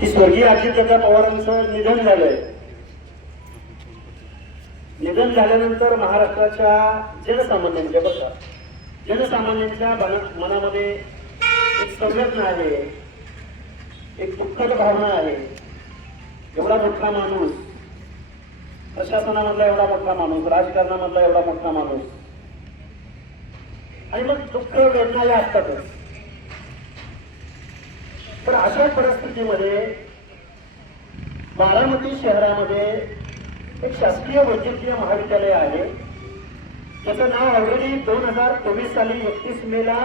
की स्वर्गीय अजितदादा पवारांचं निधन झालंय. निधन झाल्यानंतर महाराष्ट्राच्या जनसामान्यांच्या बघा जनसामान्यांच्या मनामध्ये एक संवेदना आहे, एक दुःखद भावना आहे. एवढा मोठा माणूस, प्रशासनामधला एवढा मोठा माणूस, राजकारणामधला एवढा मोठा माणूस, आणि मग दुःख वेदना या असतातच. पण अशा परिस्थितीमध्ये बारामती शहरामध्ये एक शासकीय वैद्यकीय महाविद्यालय आहे, त्याचं नाव ऑलरेडी 2024 साली 31 मेला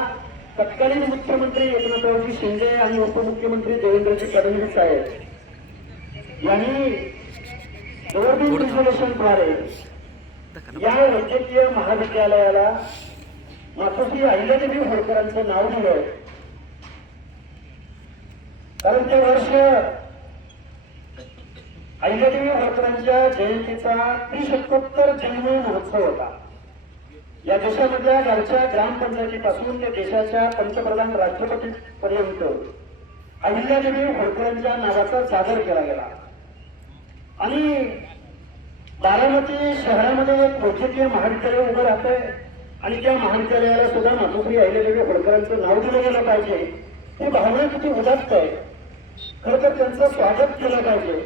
तत्कालीन मुख्यमंत्री एकनाथरावजी शिंदे आणि उपमुख्यमंत्री देवेंद्रजी फडणवीस साहेब यांनी गव्हर्नमेंट रिझर्वेशनद्वारे या वैद्यकीय महाविद्यालयाला मातोश्री अहिल्यादेवी होळकरांचं नाव दिलं. कारण ते वर्ष अहिल्यादेवी होळकरांच्या जयंतीचा त्रिशतकोत्तर जन्म महोत्सव होता. या देशामधल्या गावच्या ग्रामपंचायतीपासून ते देशाच्या पंतप्रधान राष्ट्रपती पर्यंत अहिल्यादेवी होळकरांच्या नावाचा जागर केला गेला. आणि बारामती शहरामध्ये एक वैद्यकीय महाविद्यालय उभं राहतंय आणि त्या महाविद्यालयाला सुद्धा मातोश्री अहिल्यादेवी होळकरांचं नाव दिलं गेलं पाहिजे. ही भावना किती उदात्त आहे. खरं तर त्यांचं स्वागत केलं पाहिजे,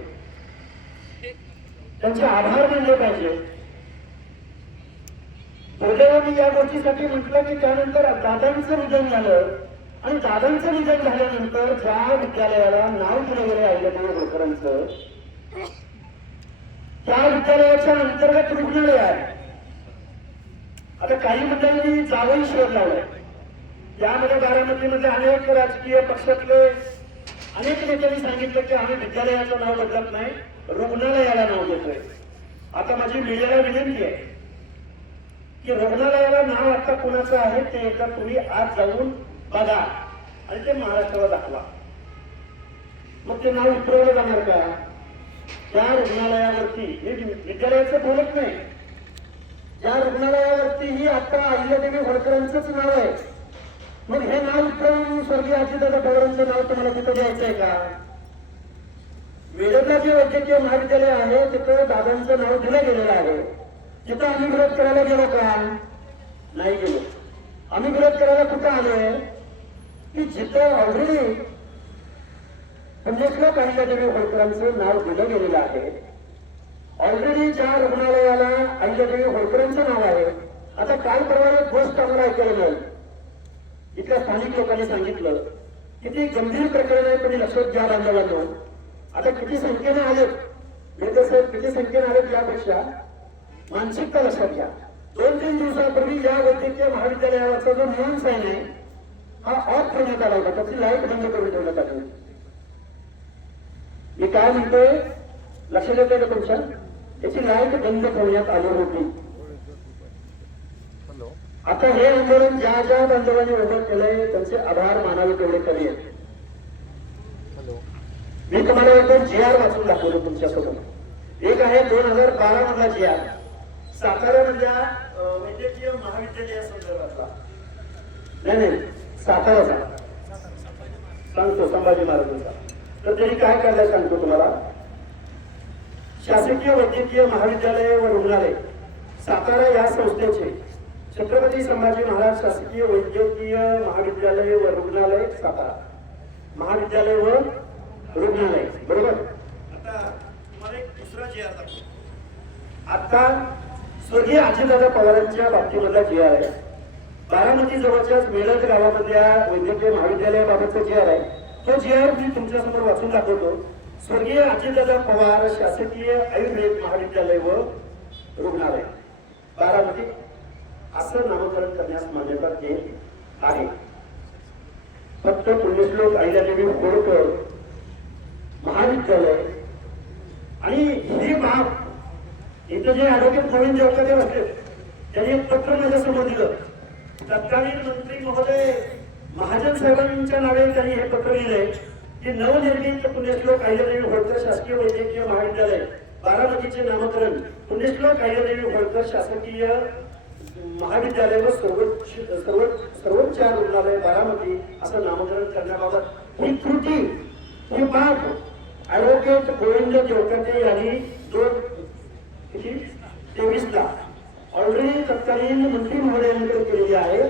त्यांचे आभार मानले पाहिजे. दुर्दैवाने या गोष्टीसाठी म्हटलं की त्यानंतर दादांचं निधन झालं आणि दादांचं निधन झाल्यानंतर ज्या विद्यालयाला नाव दिलं गेलं अहिल्यादेवी होळकरांचं, त्या विद्यालयाच्या अंतर्गत रुग्णालय आहे. आता काही मंडळांनी जावई शोध लावलाय. त्यामध्ये बारामतीमध्ये अनेक राजकीय पक्षातले अनेक नेत्यांनी सांगितलं की आम्ही विद्यालयाचं नाव बदलत नाही, रुग्णालयाला नाव देतोय. आता माझी मीडियाला विनंती आहे की रुग्णालयाला नाव आता कुणाचं आहे ते एकदा तुम्ही आज जाऊन बघा आणि ते महाराष्ट्राला दाखवा. मग ते नाव उतरवलं जाणार का? त्या रुग्णालयावरती, हे विद्यालयाचं बोलत नाही, त्या रुग्णालयावरती ही आता अहिल्यादेवी होळकरांचंच नाव आहे. मग हे नाव उतरवून स्वर्गीय अजितदादा पवारांचं नाव तुम्हाला तिथं द्यायचंय का? वेळेला जे वैद्यकीय महाविद्यालय आहे तिथं दादांचं नाव दिलं गेलेलं आहे. तिथं आम्ही विरोध करायला गेलो का? नाही गेलो. आम्ही विरोध करायला कुठं आलोय की जिथं ऑलरेडी पुण्यश्लोक अहिल्यादेवी होळकरांचं नाव दिलं गेलेलं आहे, ऑलरेडी ज्या रुग्णालयाला अहिल्यादेवी होळकरांचं नाव आहे. आता काल परवा एक गोष्ट आम्हाला ऐकायला मिळाली. इथल्या स्थानिक लोकांनी सांगितलं किती गंभीर प्रकरण आहे, तुम्ही लक्षात घ्या बांधवांनो. आता किती संख्येने आलेत, साहेब किती संख्येने आलेत यापेक्षा मानसिकता लक्षात घ्या. 2-3 दिवसापूर्वी या वैद्यकीय महाविद्यालयावरचा जो नियम साईन आहे हा ऑफ ठेवण्यात आला होता, त्याची लाईट बंद करून ठेवण्यात आली. मी काय म्हणतोय लक्षात येतंय का तुमच्या? त्याची लाईट बंद ठेवण्यात आली होती. आता हे आंदोलन ज्या ज्या बांधवांनी उभं केलंय त्यांचे आभार मानावे तेवढे कमी आहेत. मी तुम्हाला एक GR वाचून दाखवलं तुमच्यासोबत. एक आहे 2012 मधला GR, साताऱ्यामधल्या वैद्यकीय महाविद्यालया संदर्भातला. नाही साताऱ्याचा सांगतो, संभाजी महाराजांचा. तर त्यांनी काय करलंय सांगतो तुम्हाला. शासकीय वैद्यकीय महाविद्यालय व रुग्णालय सातारा या संस्थेचे छत्रपती संभाजी महाराज शासकीय वैद्यकीय महाविद्यालय व रुग्णालय सातारा, महाविद्यालय व रुग्णालय, बरोबर. आता तुम्हाला एक दुसरा GR दाखवतो. आता स्वर्गीय अजितदादा पवारांच्या बाबतीमधला GR आहे. बारामती जवळच्याच मेळत गावामधल्या वैद्यकीय महाविद्यालयाबाबतचा GR आहे. तो GR मी तुमच्यासमोर वाचून दाखवतो. स्वर्गीय अजितदादा पवार शासकीय आयुर्वेद महाविद्यालय व रुग्णालय बारामती असं नामकरण करण्यास मान्यता देत आहे. फक्त पुण्यश्लोक अहिल्यादेवी होळकर महाविद्यालय आणि ही बाब इथं जे ॲडव्होकेट गोविंद देवकते बसले त्यांनी एक पत्र माझ्या समोर दिलं. तत्कालीन मंत्री महोदय महाजन साहेबांच्या नावे त्यांनी हे पत्र लिहिलंय की नवनिर्मित पुण्यश्लोक अहिल्यादेवी होळकर शासकीय वैद्यकीय महाविद्यालय बारामतीचे नामकरण पुण्यश्लोक अहिल्यादेवी होळकर शासकीय महाविद्यालय व सर्वोच्च रुग्णालय बारामती असं नामकरण करण्याबाबत ही त्रुटी, ही बाब एकनाथ गोविंद देवकते यांनी 23ला ऑलरेडी तत्कालीन मंत्री महोदयांकडे केलेली आहे.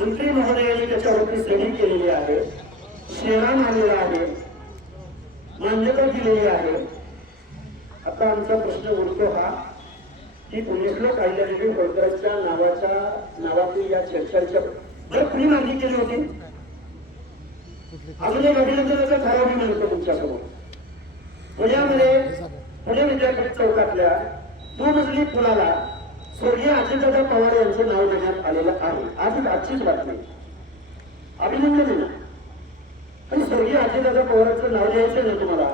मंत्री महोदयांनी त्याच्यावरती सही केलेली आहे, श्रेणाम आलेला आहे, मान्यता दिलेली आहे. आता आमचा प्रश्न उरतो हा की पुणेश्वर अहिल्यादेवी होळकरांच्या नावातील या चर्चांच्या बरं कुणी मागणी केली होती? अजून एक अभिनंदनाचा ठराव मी म्हणतो तुमच्यासमोर. पुणे विद्यापीठ चौकातल्या 2 मजली पुलाला स्वर्गीय अजितदादा पवार यांचे नाव देण्यात आलेलं आहे. आजचीच बातमी. अभिनंदन आहे ना. पण स्वर्गीय अजितदादा पवारांचं नाव द्यायचं ना तुम्हाला,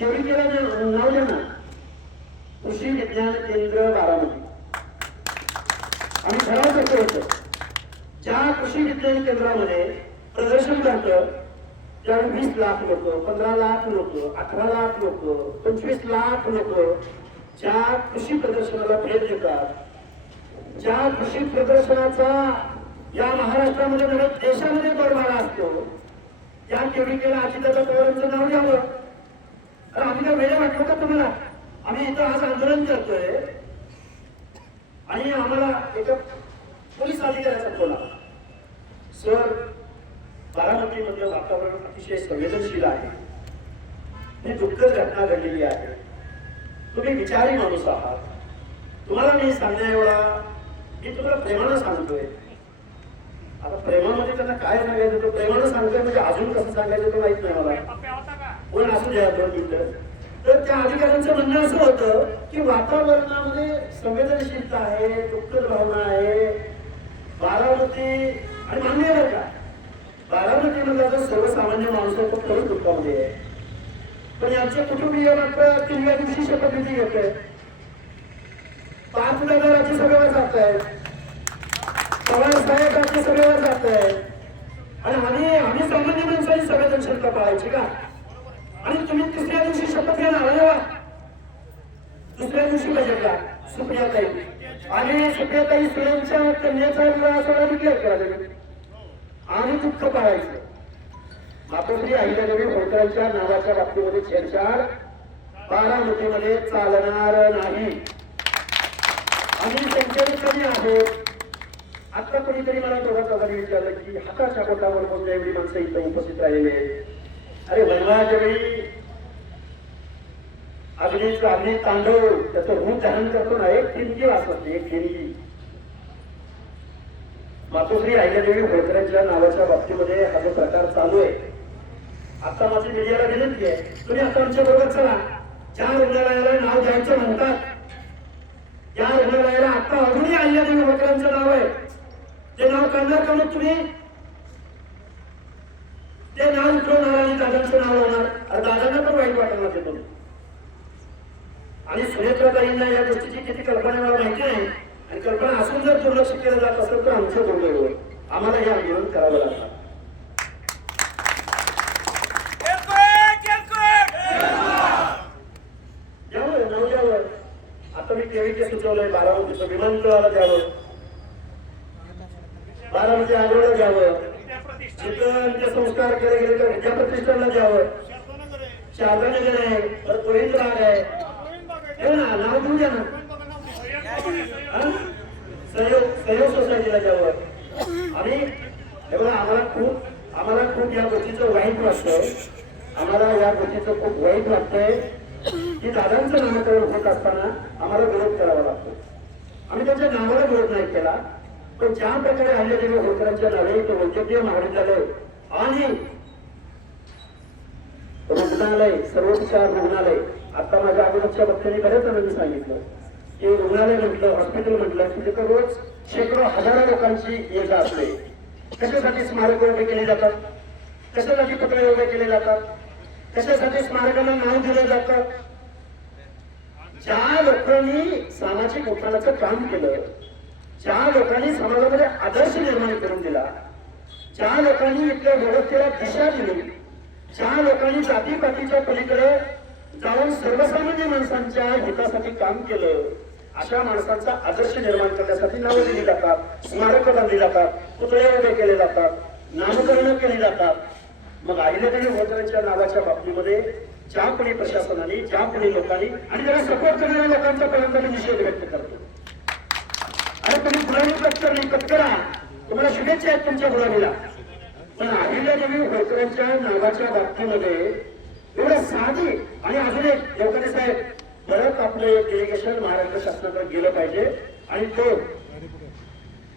तेवढी केलं नाव द्या ना. कृषी विज्ञान केंद्र बारामती. आणि ठराव कसं होतं, ज्या कृषी विज्ञान केंद्रामध्ये प्रदर्शन करतं त्यावेळी 20 लाख लोक, 15 लाख लोक, 18 लाख लोक, 25 लाख लोक ज्या कृषी प्रदर्शनाला भेट देतात, ज्या कृषी प्रदर्शनाचा या महाराष्ट्रामध्ये नव्हे देशामध्ये दरबारा असतो, त्या केविकेला अजितदादा पवारांचं नाव द्यावं. तर आम्ही काय वेळ वाटलो का तुम्हाला? आम्ही इथं आज आंदोलन करतोय आणि आम्हाला एका पोलीस अधिकाऱ्याचा फोन आला, सर बारामतीमधलं वातावरण अतिशय संवेदनशील आहे, ही दुःखद घटना घडलेली आहे, तुम्ही विचारी माणूस आहात, तुम्हाला मी सांगण्या एवढा मी तुम्हाला प्रेमानं सांगतोय. आता प्रेमामध्ये त्यांना काय सांगायचं होतं, प्रेमानं सांगतोय म्हणजे अजून कसं सांगायचं होतं माहित नाही मला, पण असू द्या 2 मिनिटं. तर त्या अधिकाऱ्यांचं म्हणणं असं होतं की वातावरणामध्ये संवेदनशीलता आहे, दुःखद भावना आहे. बारामती आणि मान्य बरं का, बारामतीमधला जो सर्वसामान्य माणूस आहे तो खरंच दुःखामध्ये आहे. पण यांचे कुटुंबीय मात्र 3व्या दिवशी शपथविधी घेत आहेत, 5 दादा राज्यसभेवर जात आहेत, पवार साहेब राज्यसभेवर जात आहेत आणि आम्ही सामान्य माणसांनी संवेदनशीलता पाळायची का? आणि तुम्ही 3ऱ्या दिवशी शपथ घेणार आहे, 2ऱ्या दिवशी बजेटला सुप्रियाताई आणि सुप्रियाताई सुरेंच्या कन्याचा विवाह सोहळा डिक्लेअर केला आणि दुःख पाळायचं. मातोश्री अहिल्यादेवी होळकरांच्या नावाच्या बाबतीमध्ये छेडछाड बारामतीमध्ये चालणार नाही. आम्ही संचरित आहे. आता कोणीतरी मला दोघांनी विचारलं की हाताच्या बोटावर कोणत्या एवढी माणसं इथं उपस्थित राहिलेले. अरे वनवाच्या वेळी अग्नी तांडव त्याचं रूप धारण करतो ना, एक ठिणगी वाचत, एक ठिणगी. मातोश्री अहिल्यादेवी होळकरांच्या नावाच्या बाबतीमध्ये हा जो प्रकार चालू आहे, आता माझी मीडियाला विनंती आहे, तुम्ही आता आमच्या बरोबर चला. ज्या रुग्णालयाला नाव द्यायचं म्हणतात, या रुग्णालयाला आता अजूनही अहिल्यादेवी होळकरांचं नाव आहे, ते नाव करणार का? मग तुम्ही ते नाव उठवणार आणि दादांचं नाव लावणार. दादांना पण वाईट वाटणार ते तुम्ही. आणि सुनेत्राताईंना या गोष्टीची किती कल्पना मला माहिती नाही, आणि कल्पना असून जर दुर्लक्ष केलं जात असेल तर आमचं दुर्दैव होईल. आम्हाला हे आंदोलन करावं लागतं. द्यावं नाव द्यावं. आता मी केवीके सुचवलंय, बारामतीचं विमानतळाला द्यावं, बारामती आग्रोला द्यावं, जिथं अंत्यसंस्कार केले गेले तर विद्याप्रतिष्ठानला द्यावं, शारदानगर आहे, परत गोविंद बाग आहे, ना नाव देऊ द्या ना, सहयोग सोसायटीला द्यावं. आणि आम्हाला खूप या गोष्टीचं वाईट वाटतंय, आम्हाला या गोष्टीचं खूप वाईट वाटतंय की दादांचं नामकरण होत असताना आम्हाला विरोध करावा लागतो. आम्ही त्यांच्या नावाला विरोध नाही केला, पण ज्या प्रकारे अहिल्यादेवी होळकरांच्या नावे तो वैद्यकीय महाविद्यालय आणि रुग्णालय, सर्वोपचार रुग्णालय, आता माझ्या अगोदरच्या वक्त्यांनी बऱ्याच जणांनी सांगितलं की रुग्णालय म्हटलं, हॉस्पिटल म्हटलं की तिथं रोज शेकडो हजारो लोकांची ये जा असते. कशासाठी स्मारक उभे केले जातात, कशासाठी पुतळे उभे केले जातात, कशासाठी स्मारकाला नाव दिलं जातं? ज्या लोकांनी सामाजिक उत्थानाचं काम केलं, ज्या लोकांनी समाजामध्ये आदर्श निर्माण करून दिला, ज्या लोकांनी इथल्या व्यवस्थेला दिशा दिली, ज्या लोकांनी जातीपातीच्या पलीकडे जाऊन सर्वसामान्य माणसांच्या हितासाठी काम केलं, अशा माणसांचा आदर्श निर्माण करण्यासाठी नावं दिली जातात, स्मारकं बांधली जातात, पुतळे उभे केले जातात, नामकरण केली जातात. मग अहिल्यादेवी होळकरांच्या नावाच्या बाबतीमध्ये ज्या कोणी प्रशासनाने, ज्या कोणी लोकांनी आणि त्याला सपोर्ट करणाऱ्या लोकांचा पर्यंत मी निषेध व्यक्त करतो. आणि तुम्ही गुलामी पत्करणी पत्करा, तुम्हाला शुभेच्छा आहेत तुमच्या गुलामीला. पण अहिल्यादेवी होळकरांच्या नावाच्या बाबतीमध्ये एवढं साधी आणि अजून एक देवकाने साहेब परत आपलं एक डेलिगेशन महाराष्ट्र शासनाकडे गेलं पाहिजे. आणि तो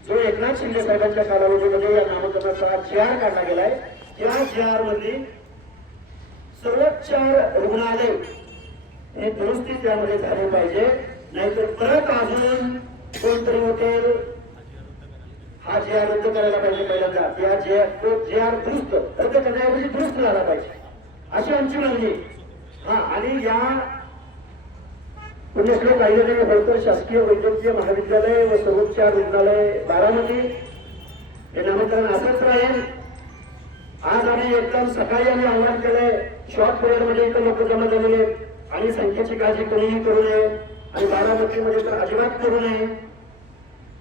जो एकनाथ शिंदे साहेबांच्या कालावधीमध्ये या नामकरणाचा JR काढला गेलाय, त्या JR मध्ये सर्व 4 रुग्णालय हे दुरुस्ती त्यामध्ये झाले पाहिजे. नाहीतर परत अजून कोणतरी हॉटेल हा JR रद्द करायला पाहिजे. पहिल्यांदा या JR दुरुस्त रद्द करण्याऐवजी दुरुस्त झाला पाहिजे अशी आमची मागणी. हा, आणि या पुण्यश्लोक अहिल्यादेवी होळकर शासकीय वैद्यकीय महाविद्यालय व सर्वोपचार रुग्णालय बारामती हे नामकरण असंच राहील. आज आम्ही एकदम सकाळी आम्ही आव्हान केलंय, शॉर्ट पिरियड मध्ये इथं लोक जमा झालेले आणि संख्येची काळजी कोणीही करू नये आणि बारामतीमध्ये तर अजिबात करू नये.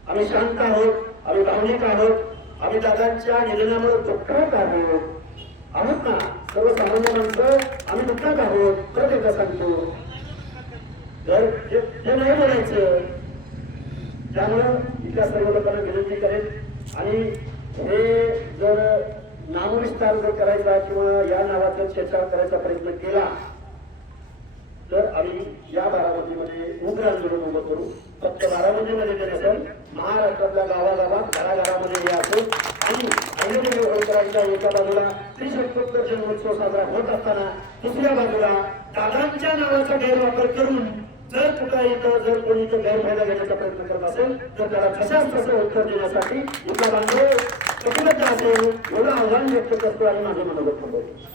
आम्ही शांत आहोत, आम्ही भावनिक आहोत, आम्ही दादांच्या निधनामुळे दुःखात आहोत ना. सर्वसामान्य माणसं आम्ही दुःखात आहोत. परत एकदा सांगतो, तर हे नाही बोलायचं. त्यामुळं इथल्या सर्व लोकांना विनंती करेल. आणि हे जर नामविस्तार जर करायचा किंवा या नावाचा छेडछाड करायचा प्रयत्न केला तर आम्ही या बारामतीमध्ये उग्र आंदोलन उभं करू. फक्त बारामतीमध्ये ते नसेल, महाराष्ट्रातल्या गावागावात घराघरामध्ये हे असेल. आणि अहिल्यादेवी होळकरांच्या एका बाजूला 370 जन्मोत्सव साजरा होत असताना दुसऱ्या बाजूला दादांच्या नावाचा गैरवापर करून जर कुठं इथं जर कोणी इथं गैरफायदा घेण्याचा प्रयत्न करत असेल तर त्याला तशाच तसं उत्तर देण्यासाठी इथला बांधव कटिबद्ध असेल एवढं आव्हान व्यक्त करतो आणि माझं मनोगत थांबवतो.